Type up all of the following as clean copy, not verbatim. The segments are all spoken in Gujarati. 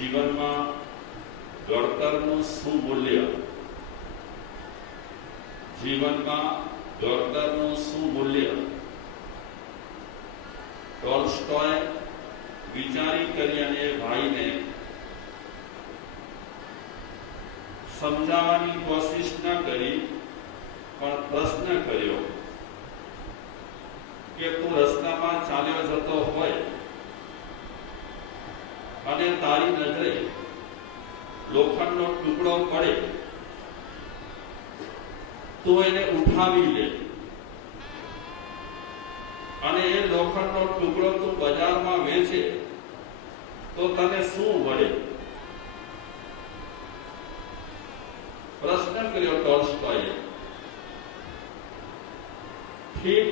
જીવનમાં ઘડતરનું શું મૂલ્ય? જીવનમાં ઘડતરનું શું મૂલ્ય? ટોલ્સ્ટોય વિચારી કરીને ભાઈને સમજાવવાની કોશિશ ન કરી, પણ પ્રશ્ન કર્યો કે તું રસ્તામાં ચાલ્યો જતો હોય અને તારી નજરે લોખંડનો ટુકડો પડે તો એને ઉઠાવી લે અને એ લોખંડનો ટુકડો તું બજારમાં વેચે તો તને શું મળે? પ્રશ્ન કર્યો ટોલ્સ્ટોયે. ઠીક,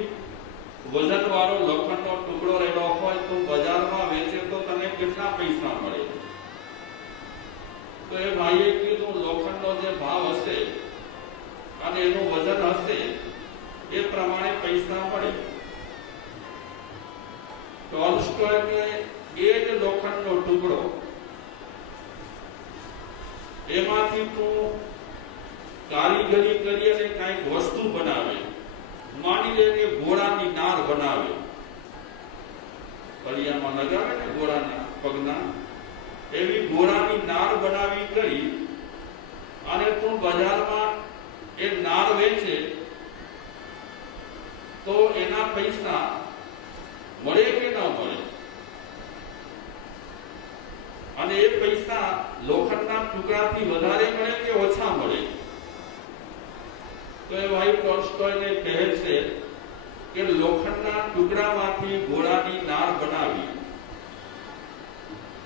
વજનવાળો લોખંડનો ટુકડો રહેલો હોય તો બજારમાં વેચે તો તને કેટલા પૈસા મળે? તો એ ભાઈએ કીધું, લોખંડનો જે ભાવ હશે અને એનું વજન હશે એ પ્રમાણે પૈસા મળે. ટોલ્સ્ટોય કે એ જ લોખંડનો ટુકડો, એમાંથી તું કારીગરી કરી અને કઈક વસ્તુ બનાવે, માની લે કે ઘોડાની નાળ બનાવે, કડિયામાં લગાવે ને ઘોડાના પગના, એવી ઘોડાની નાળ બનાવી કરી અને તું બજારમાં એ નાળ વેચે તો એના પૈસા મળે કે ન મળે? અને એ પૈસા લોખંડના ટુકડાથી વધારે મળે કે ઓછા મળે? તો એ ભાઈ ટોલ્સ્ટોયને કહે છે કે લોખંડના ટુકડામાંથી ઘોડાની નાળ બનાવી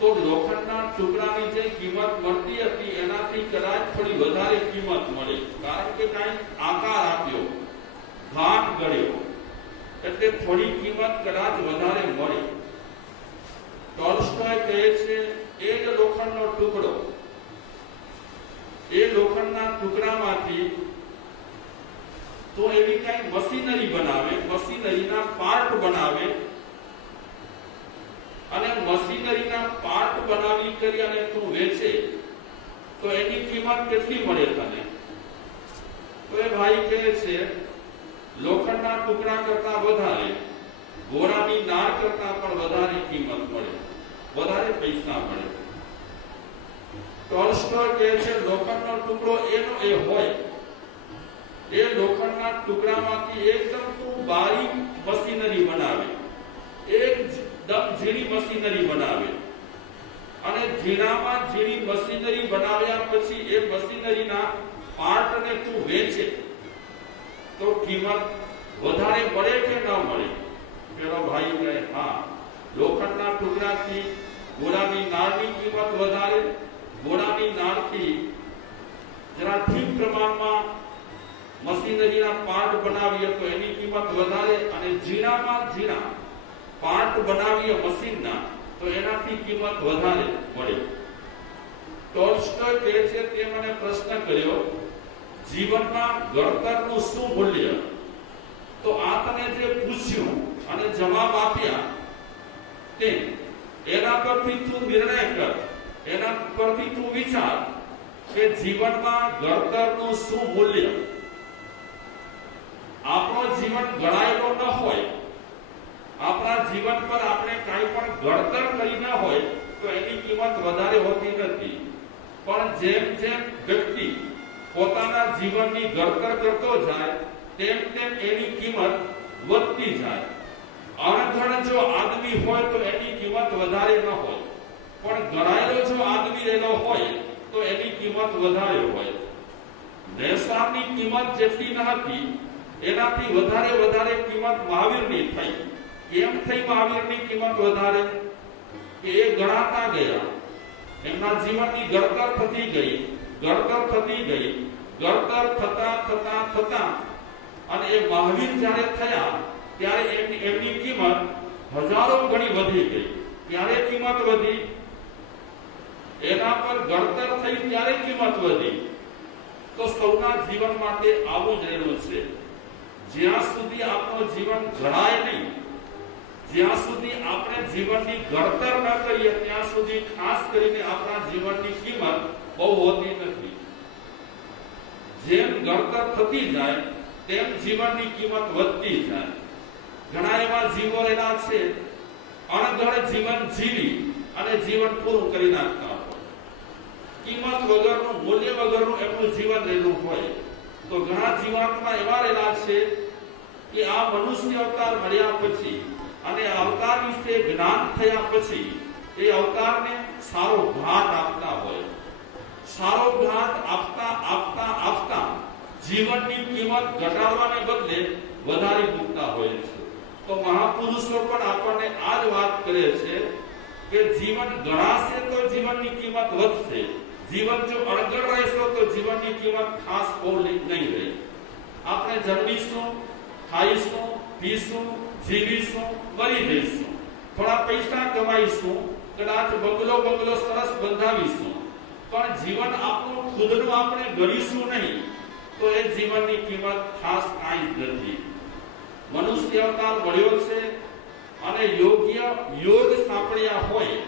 તો લોખંડના ટુકડાની જે કિંમત મળતી હતી એનાથી કદાચ થોડી વધારે કિંમત મળે, કારણ કે કાંઈ આકાર આપ્યો, ઘાટ ગળ્યો, એટલે થોડી કિંમત કદાચ વધારે મળે. ટોલ્સ્ટોય કહે છે એ જ લોખંડનો ટુકડો, એ લોખંડના ટુકડામાંથી તો એવી કઈ મશીનરી બનાવે, મશીનરીના પાર્ટ બનાવે અને મશીનરીના પાર્ટ બનાવી કરી અને તું વેચે તો એની કિંમત કેટલી મળે તને? તો એ ભાઈ કહે છે લોખંડના ટુકડા કરતા વધારે, ઘોડાની નાળ કરતા પણ વધારે કિંમત મળે, વધારે પૈસા મળે. ટોલ્સ્ટોય કહે છે લોખંડનો ટુકડો એનો એ હોય, એ લોખંડના ટુકડામાંથી એકદમ તું બારીક મશીનરી બનાવે, એકદમ ઝીણી મશીનરી બનાવે અને ઝીણામાં ઝીણી મશીનરી બનાવ્યા પછી એ મશીનરીના પાર્ટને તું વેચે તો કિંમત વધારે મળે કે ન મળે? પેલો ભાઈ કહે હા, લોખંડના ટુકડાથી ઘોડાની નાળની કિંમત વધારે, ઘોડાની નાળથી જરા ઠીક પ્રમાણમાં મશીનરીના પાર્ટ બનાવીએ તો એની કિંમત વધારે અને ઝીણામાં ઝીણા પાર્ટ બનાવીએ મશીનના તો એનાથી કિંમત વધારે મળે. ટોલ્સ્ટોય કહે છે તે મને પ્રશ્ન કર્યો જીવનમાં ઘડતરનું શું મૂલ્ય? તો આ તને જે પૂછ્યું અને જવાબ આપ્યા તે એના પરથી તું નિર્ણય કર, એના પરથી તું વિચાર કે જીવનમાં ઘડતરનું શું મૂલ્ય? આપણો જીવન ઘડાયેલો ન હોય, આપણા જીવન પર આપણે કાંઈ પણ ઘડતર કરી ન હોય તો એની કિંમત વધારે હોતી નથી. પણ જેમ જેમ વ્યક્તિ પોતાના જીવનની ઘડતર કરતો જાય તેમ તેમ એની કિંમત વધતી જાય. અણઘડ જો આદમી હોય તો એની કિંમત વધારે ન હોય, પણ ઘડાયેલો જો આદમી રહેલો હોય તો એની કિંમત વધારે હોય. નેસારની કિંમત જેટલી ન હતી એનાથી વધારે કિંમત મહાવીરની થઈ. કેમ થઈ મહાવીરની કિંમત વધારે? કે એ ગણાતા ગયા, એમના જીવનની ઘડતર થતી ગઈ, ઘડતર થતા અને એ મહાવીર જ્યારે થયા ત્યારે એમની કિંમત હજારો ગણી વધી ગઈ. ત્યારે કિંમત વધી, એના પર ઘડતર થઈ ત્યારે કિંમત વધી. તો સૌના જીવન માટે આવું જ રહેલું છે. જ્યાં સુધી આપણું જીવન ઘડાય નહીં, જ્યાં સુધી આપણે જીવનની ઘડતર ન કરીએ ત્યાં સુધી ખાસ કરીને આપણા જીવનની કિંમત બહુ હોતી નથી. જેમ ઘડતર થતી જાય તેમ જીવનની કિંમત વધતી જાય. ઘણા એવા જીવો રહેલા છે અણઘડ જીવન જીવી અને જીવન પૂરું કરી નાખતા હોય. કિંમત વગરનું, મૂલ્ય વગરનું એમનું જીવન રહેલું હોય. તો ઘણા જીવાત્મા એવા રહેલા છે કે આ મનુષ્ય અવતાર મળ્યા પછી અને અવતાર વિશે જ્ઞાન થયા પછી એ અવતારને સારો ઘાટ આપતા હોય. સારો ઘાટ આપતા આપતા આપતા જીવનની કિંમત ઘટાડવાને બદલે વધારી મૂકતા હોય છે. તો મહાપુરુષો પણ આપણને આ જ વાત કરે છે કે જીવન ગણાશે તો જીવનની કિંમત વધશે. જીવન જો અણઘડ રહેશે તો જીવનની કિંમત ખાસ બહુ નહીં રહે. આપણે જન્મીશું, ખાઈશું, પીશું, જીવીશું, મરી જઈશું, થોડા પૈસા કમાઈશું, કદાચ બંગલો સરસ બંધાવીશું, પણ જીવન આપણું ખુદનું આપણે ગણીશું નહીં તો એ જીવનની કિંમત ખાસ કાંઈ જ નથી. મનુષ્ય અવતાર મળ્યો છે અને યોગ્ય યોગ સાંપડ્યા હોય,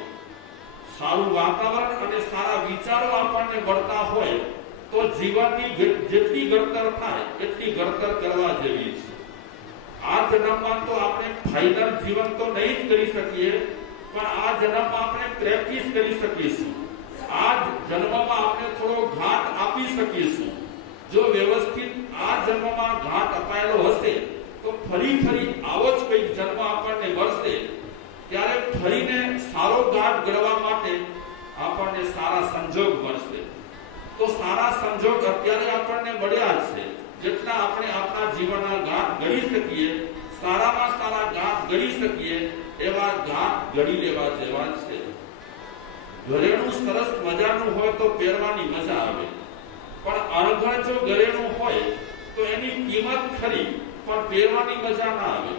સારું વાતાવરણ અને સારા વિચારો આપણને મળતા હોય તો જીવનની જેટલી ઘડતર થાય એટલી ઘડતર કરવા જેવી છે. આ જન્મમાં તો આપણે ફાઇનલ જીવન તો નહીં જ કરી શકીએ, પણ આ જન્મમાં આપણે પ્રેક્ટિસ કરી શકીશું. આ જન્મમાં આપણે થોડો ઘાટ આપી શકીશું. જો વ્યવસ્થિત આ જન્મમાં ઘાટ અપાયેલો હશે તો ફરી આવો જ કોઈ જન્મ આપણને મળશે ત્યારે ફરીને સારો ઘાટ ગળવા માટે આપણને સારા સંજોગ મળશે. તો સારા સંજોગ અત્યારે આપણને મળ્યા છે. જેટલા આપણે આપણા જીવનના ઘાટ ગળી શકીએ, સારામાં સારા ઘાટ ગળી શકીએ એવા ઘાટ ગળી લેવા જેવા છે. ઘરેણું સરસ મજાનું હોય તો પહેરવાની મજા આવે, પણ અણઘડ જો ઘરેણું હોય તો એની કિંમત ખરી પણ પહેરવાની મજા ના આવે.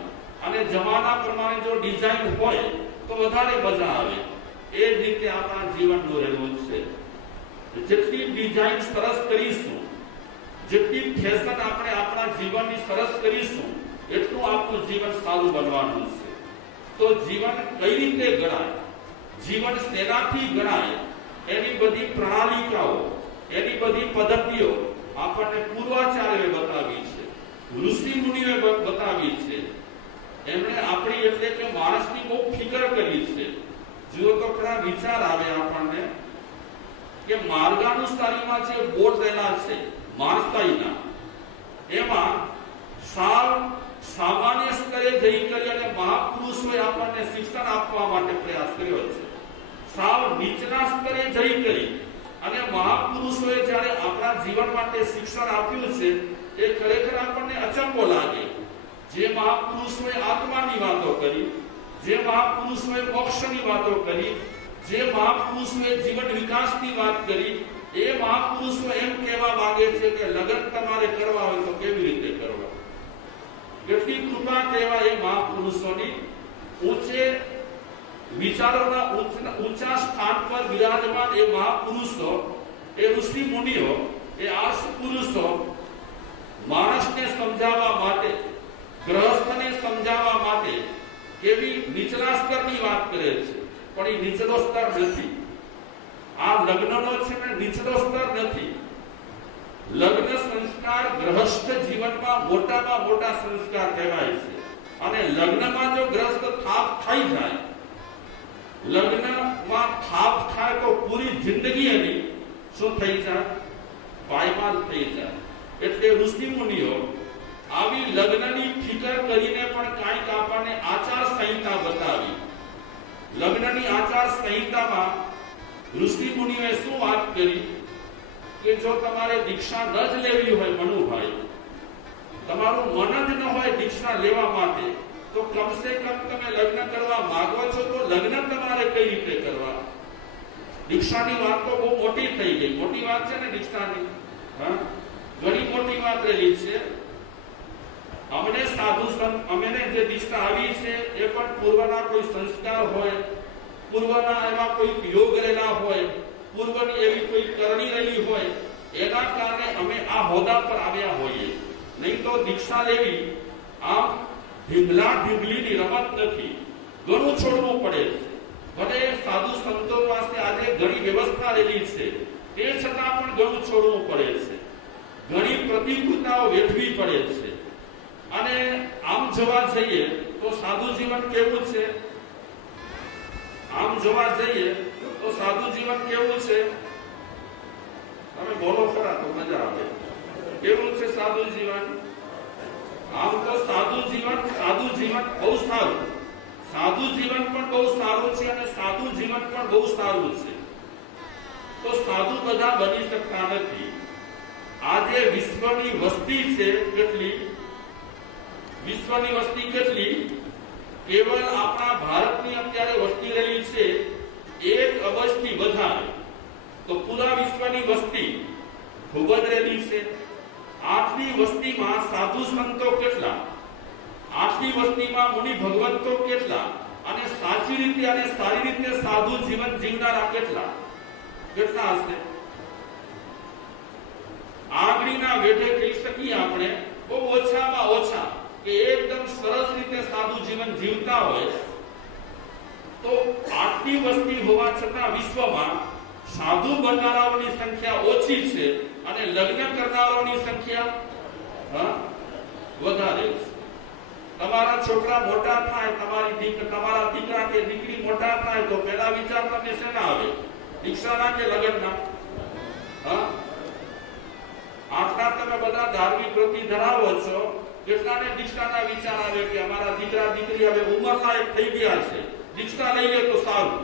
અને જમાના પ્રમાણે જો ડિઝાઇન હોય તો વધારે મજા આવે. એ જ રીતે આપણા જીવનનું રહેલું છે. જેટલી ડિઝાઇન સરસ કરીશું, જેટલી ફેશન આપણે આપણા જીવનની સરસ કરીશું એટલું આપણું જીવન સારું બનવાનું છે. તો જીવન કઈ રીતે ગણાય, જીવન શેનાથી ગણાય, એની બધી પ્રણાલિકાઓ, એની બધી પદ્ધતિઓ આપણને પૂર્વાચાર્યોએ બતાવી છે, ઋષિ મુનિઓએ બતાવી છે. એમણે આપણી એટલે કે માણસની બહુ ફિકર કરી છે. જુઓ તો ખરા વિચાર આવે આપણને કે માર્ગાનુસારીમાં જે બોર્ડ રહેલા છે માણસાઈના, એમાં સામાન્ય સ્તરે જઈ કરી અને મહાપુરુષોએ આપણને શિક્ષણ આપવા માટે પ્રયાસ કર્યો છે. સાવ નીચના સ્તરે જઈ કરી અને મહાપુરુષોએ જ્યારે આપણા જીવન માટે શિક્ષણ આપ્યું છે એ ખરેખર આપણને અચંબો લાગે. જે મહાપુરુષોએ આત્માની વાતો કરી, જે મહાપુરુષોએ મોક્ષની વાતો કરી, જે મહાપુરુષોએ જીવન વિકાસની વાત કરી, એ મહાપુરુષો એમ કહેવા માંગે છે કે લગ્ન તમારે કરવા હોય તો કેવી રીતે કરવા. કેટલી કૃપા કહેવા એ મહાપુરુષોની. ઊંચે વિચારોના ઊંચા સ્થાન પર વિરાજમાન એ મહાપુરુષો, એ ઋષિ મુનિઓ, એ આસ પુરુષો માણસને સમજાવવા માટે, ગ્રહસ્થને સમજાવવા માટે કેવી નીચલા સ્તરની વાત કરે છે, પણ એ નીચલો સ્તર નથી. આ લગ્નનો છે ને નીચલો સ્તર નથી. લગ્ન સંસ્કાર ગ્રહસ્થ જીવનમાં મોટામાં મોટા સંસ્કાર કહેવાય છે. અને લગ્નમાં જો ગ્રહસ્થ થાપ થઈ જાય, લગ્નમાં થાપ થાય તો પૂરી જિંદગી એની શું થઈ જાય? પાયમાલ થઈ જાય. એટલે ઋષિ મુનિઓ આવી લગ્નની ફિકર કરીને પણ કાંઈક આપણને આચાર સંહિતા બતાવી. લગ્નની આચાર સંહિતામાં ઋષિ મુનિઓએ શું વાત કરી કે જો તમારે દીક્ષા ન જ લેવી હોય મનુભાઈ, તમારું મન જ ન હોય દીક્ષા લેવા માટે, તો કમસે કમ તમે લગ્ન કરવા માંગો છો તો લગ્ન તમારે કઈ રીતે કરવા? દીક્ષાની વાત તો બહુ મોટી થઈ ગઈ. મોટી વાત છે ને દીક્ષાની, હા, ઘણી મોટી વાત રહેલી છે. અમને સાધુ સંત, અમને જે દીક્ષા આવી છે એ પણ પૂર્વના કોઈ સંસ્કાર હોય, પૂર્વના એવા કોઈ યોગ રહેલા હોય, પૂર્વની એવી કોઈ કરણી રહેલી હોય, એના કારણે અમે આ હોદ્દા પર આવ્યા હોઈએ. નહીં તો દીક્ષા લેવી આમ ઢીંગલા ઢીંગલીની રમત નથી. ઘણું છોડવું પડે છે. ભલે સાધુ સંતો પાસે આજે ઘણી વ્યવસ્થા રહેલી છે, તે છતાં પણ ઘણું છોડવું પડે છે. ઘણી પ્રતિકૂળતાઓ વેઠવી પડે છે. અને આમ જોવા જઈએ તો સાધુ જીવન કેવું છે? આમ જોવા જઈએ તો સાધુ જીવન કેવું છે? તમે બોલો ખરા તો મજા આવે. કેવું છે સાધુ જીવન? આમ તો સાધુ જીવન બહુ સારું. સાધુ જીવન પણ બહુ સારું છે અને સાધુ જીવન પણ બહુ સારું છે. તો સાધુ બધા બની શકતા નથી. આજે વિશ્વની વસ્તી છે કેટલી? વિશ્વની વસ્તી કેટલી? કેવળ આપણા ભારતની અત્યારે વસ્તી રહી છે 1 અબજથી વધારે. તો પૂરા વિશ્વની વસ્તી ખૂબ જ રહેલી છે. આટલી વસ્તીમાં સાધુ સંતો કેટલા? આટલી વસ્તીમાં મુનિ ભગવંતો કેટલા? અને સાચી રીતે અને સારી રીતે સાધુ જીવન જીવનારા કેટલા હશે? આંગળીના વેઢે કહી શકીએ આપણે બહુ ઓછામાં ઓછા કે એકદમ સરસ રીતે સાધુ જીવન જીવતા હોય. તો આટલી વસ્તી હોવા છતાં વિશ્વમાં સાધુ બનનારાઓની સંખ્યા ઓછી છે અને લગ્ન કરનારાઓની સંખ્યા વધારે છે. તમારા છોકરા મોટા થાય, તમારા દીકરા કે દીકરી મોટા થાય તો પહેલા વિચાર તમને શેના આવે? દીક્ષાના કે લગ્નના? આટલા તમે બધા ધાર્મિક વૃત્તિ ધરાવો છો, કેટલાને દીક્ષાના વિચાર આવે કે અમારા દીકરા દીકરી હવે ઉંમરલાયક થઈ ગયા છે, દીક્ષા લઈ લે તો સારું.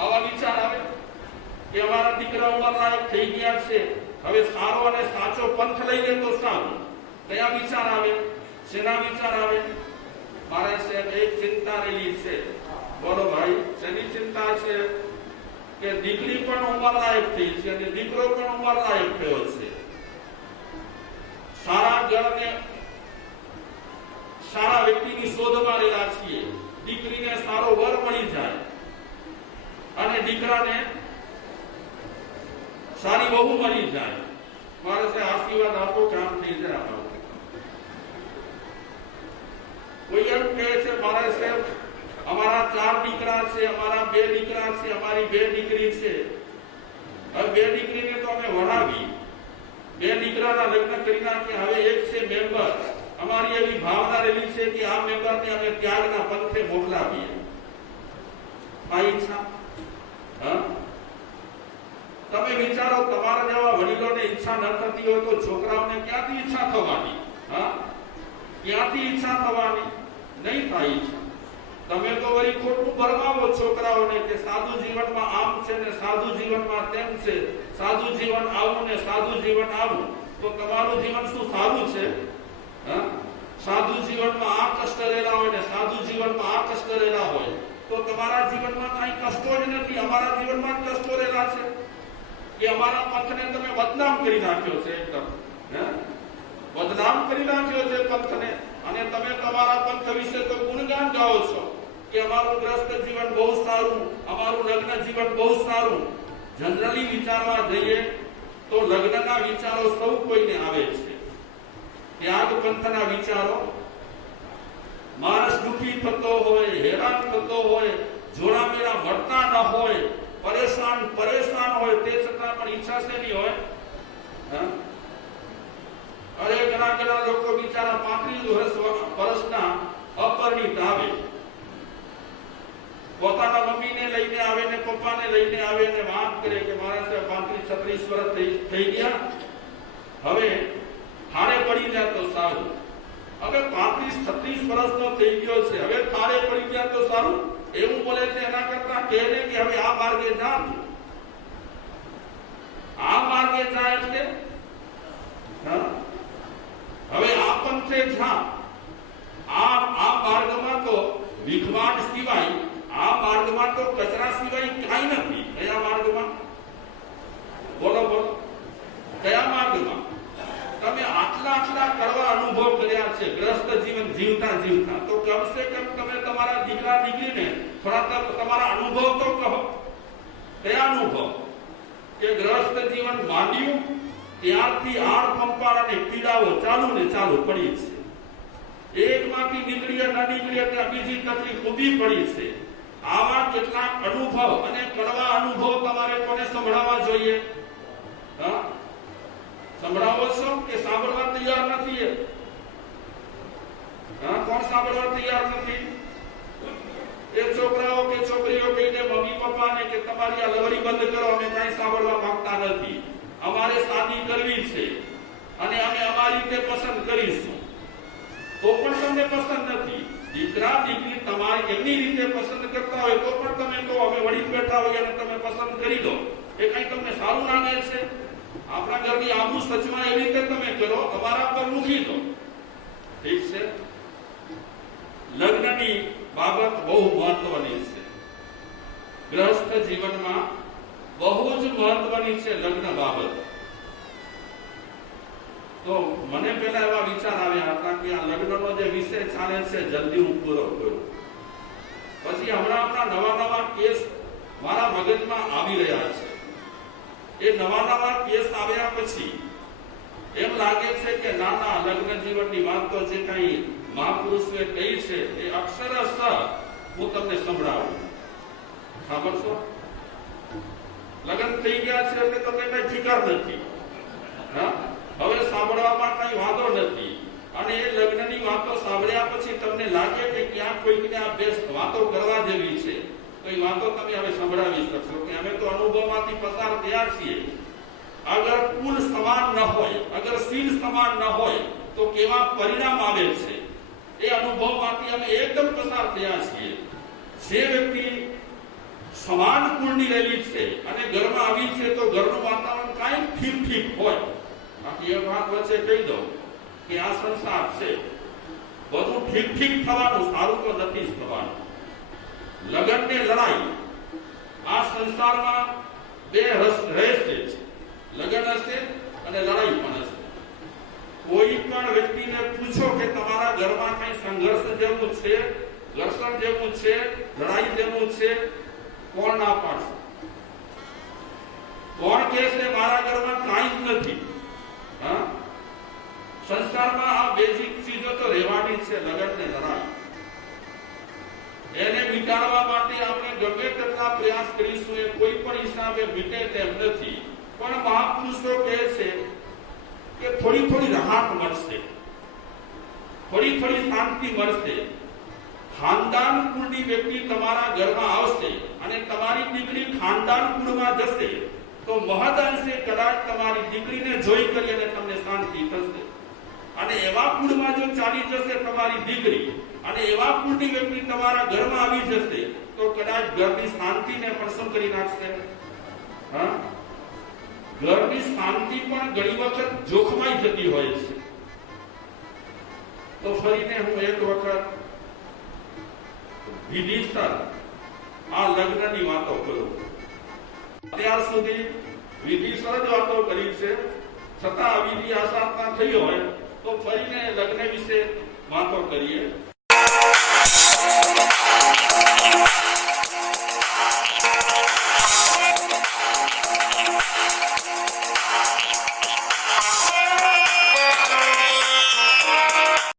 આવા વિચાર આવે કે અમારા દીકરા ઉંમરલાયક થઈ ગયા છે, હવે સારો અને સાચો પંથ લઈ લે તો સારું. કયા વિચાર આવે? શેના વિચાર આવે? મારે સાહેબ એક ચિંતા રહેલી છે. બોલો ભાઈ, શેની ચિંતા છે? કે દીકરી પણ ઉંમરલાયક થઈ છે અને દીકરો પણ ઉંમરલાયક થયો છે. સારા ઘરને સારા વ્યક્તિની શોધમાં રહેલા છીએ. દીકરીને સારો વર મળી જાય અને દીકરાને સારી વહુ મળી જાય. મારે છે આશીર્વાદ આપો, કામ થઈ જાય. કોઈ એમ કહે છે મારે સાહેબ અમારા 4 દીકરા છે, અમારા 2 દીકરા છે, અમારી 2 દીકરી છે. હવે 2 દીકરીને તો અમે વણાવી, 2 દીકરાના લગ્ન કરી નાખ્યા. હવે એક છે મેમ્બર. અમારી એવી ભાવના રહેલી છે કે આ મેમ્બરને અમે ત્યાગના પંથે મોકલાવીએ. આ ઈચ્છા તમે વિચારો, તમારા જેવા વડીલોને ઈચ્છા ન થતી હોય તો છોકરાઓને ક્યાંથી ઈચ્છા થવાની? ક્યાંથી ઈચ્છા થવાની? નહીં થાય ઈચ્છા. તમે તો વળી ખોટું ભરમાવો છોકરાઓને કે સાધુ જીવનમાં આમ છે ને સાધુ જીવનમાં તેમ છે, સાધુ જીવન આવું ને સાધુ જીવન આવું. તો તમારું જીવન શું સારું છે? સાધુ જીવનમાં આ કષ્ટ રહેલા હોય ને સાધુ જીવનમાં આ કષ્ટ રહેલા હોય તો તમારા જીવનમાં કઈ કષ્ટો જ નથી. અમારા જીવનમાં કષ્ટો રહેલા છે કે અમારા પંથને તમે બદનામ કરી નાખ્યો છે. એકદમ બદનામ કરી નાખ્યો છે પંથને. અને તમે તમારા પંથ વિશે તો ગુણગાન ગાઓ છો કે અમારું ગ્રસ્ત જીવન બહુ સારું, અમારું લગ્ન જીવન બહુ સારું. જનરલી વિચારવા જઈએ તો લગ્નના વિચારો સૌ કોઈને આવે છે. ત્યાગ પંથના વિચારો, માણસ દુખી થતો હોય, હેરાન થતો હોય, જોડામેળા મળતા ન હોય, પરેશાન હોય, તે છતાં પણ ઈચ્છા શેની હોય? અરે ઘણા લોકો બિચારા 35 વર્ષના અપરિણિત આવે, પોતાના મમ્મીને લઈને આવે ને પપ્પાને લઈને આવે ને વાત કરે કે મારા 35-36 વર્ષ થઈ ગયા, હવે થાળે પડી જાય તો સારું. હવે 35-36 વર્ષનો થઈ ગયો છે, હવે થાળે પડી ગયા તો સારું એવું બોલે છે. એના કરતા કહે ને કે હવે આ માર્ગે જા, આ માર્ગે જા એટલે હવે આ પંથે જા. આ માર્ગમાં તો વિખવાટ સિવાય, આ માર્ગમાં તો કચરા સિવાય કાંઈ નથી. કયા માર્ગમાં? બોલો કયા માર્ગમાં? તમે આટલા કડવા અનુભવ કર્યા છે ગ્રસ્ત જીવન જીવતા તો કમસે કમ તમે તમારા દીકરા દીકરીને થોડા તમારા અનુભવ તો કહો. કયા અનુભવ? કે ગ્રસ્ત જીવન માંડ્યું ત્યારથી આડ પંપાળ અને પીડાઓ ચાલુ પડી છે. એકમાંથી નીકળીએ ન નીકળીએ ત્યાં બીજી તકલીફ ઊભી પડી છે. આવા કેટલાક અનુભવ અને કડવા અનુભવ તમારે કોને સંભળાવવા જોઈએ? હા, સંભળાવો છો કે સાંભળવા તૈયાર નથી? હા, કોણ સાંભળવા તૈયાર નથી? એ છોકરાઓ કે છોકરીઓ કહીને મમ્મી પપ્પાને કે તમારી આ લવરી બંધ કરો, અમે કાંઈ સાંભળવા માંગતા નથી, અમારે શાદી કરવી છે અને અમે અમારી રીતે પસંદ કરીશું. તો પણ તમને પસંદ નથી. દીકરા દીકરી તમારી એમની રીતે પસંદ કરતા હોય તો પણ તમે કહો અમે વળી બેઠા હોય અને તમે પસંદ કરી દો. એ કઈ તમને સારું લાગે છે? આપણા ઘરની આબરૂ સચમાં એવી રીતે તમે કરો, તમારા પર મૂકી દો. ઠીક છે? લગ્નની બાબત બહુ મહત્વની છે. ગૃહસ્થ જીવનમાં બહુ જ મહત્વની છે લગ્ન બાબત. તો મને પહેલા એવા વિચાર આવ્યા હતા કે આ લગ્નનો જે વિષય ચાલે છે જલ્દી હું પૂરો કરું. પછી હમણાં નવા કેસ મારા મગજમાં આવી રહ્યા છે. એ નવા કેસ આવ્યા પછી એમ લાગે છે કે નાના લગ્ન જીવનની વાત તો જે કઈ મહાપુરુષોએ કહી છે એ અક્ષરશઃ હું તમને સંભળાવું. સાંભળશો? લગ્ન થઈ ગયા છે એટલે તમને કઈ ફિકર નથી. હા, હવે સાંભળવામાં કઈ વાંધો નથી. અને એ લગ્નની વાતો સાંભળ્યા પછી તમને લાગે કે ક્યાં કોઈકને આ બે વાતો કરવા જેવી છે, તો એ વાતો તમે હવે સંભળાવી શકશો કે અમે તો અનુભવમાંથી પસાર થયા છીએ. અગર કુલ સમાન ન હોય, અગર સીલ સમાન ન હોય તો કેવા પરિણામ આવે છે એ અનુભવમાંથી અમે એકદમ પસાર થયા છીએ. જે વ્યક્તિ સમાન કુળની રહેલી છે અને ઘરમાં આવી છે તો ઘરનું વાતાવરણ કાંઈ ઠીક હોય. બાકી એ વાત વચ્ચે કહી દઉં કે આ સંસાર છે, બધું ઠીક થવાનું, સારું તો નથી જ થવાનું. લગ્ન ને લડાઈ આ સંસારમાં બે રહેશે છે. લગ્ન હશે અને લડાઈ પણ હશે. કોઈ પણ વ્યક્તિને પૂછો કે તમારા ઘરમાં કઈ સંઘર્ષ જેવું છે, ઘર્ષણ જેવું છે, લડાઈ જેવું છે, કોણ ના પાડશે? કોણ કહે છે મારા ઘરમાં કાંઈ જ નથી? હા, સંસારમાં આ બેઝિક ચીજો તો રહેવાની છે. લગ્ન ને લડાઈ એને મિટાડવા માટે આપણે ગમે તેટલા પ્રયાસ કરીશું એ કોઈ પણ હિસાબે મિટે તેમ નથી. પણ મહાપુરુષો કહે છે કે થોડી રાહત મળશે, થોડી શાંતિ મળશે. ખાનદાન કુળની વ્યક્તિ તમારા ઘરમાં આવશે અને તમારી દીકરી ખાનદાન કુળમાં જશે તો મહદઅંશે કદાચ તમારી દીકરીને જોઈ કરીને તમને શાંતિ થશે. અને એવા કુળમાં જો ચાલી જશે તમારી દીકરી અને એવા કુળની વ્યક્તિ તમારા ઘરમાં આવી જશે તો કદાચ ઘરની શાંતિને પણ શું કરી નાખશે? હા, ઘરની શાંતિ પણ ઘણી વખત જોખમાઈ જતી હોય છે. તો ફરીને હું એક વખત વિધિસર આ લગ્નની વાતો કરું. અત્યાર સુધી વિધિસર જ વાતો કરી છે, છતાં વિધિ આસાનતા થઈ હોય તો ફરીને લગ્ન વિશે વાતો કરીએ.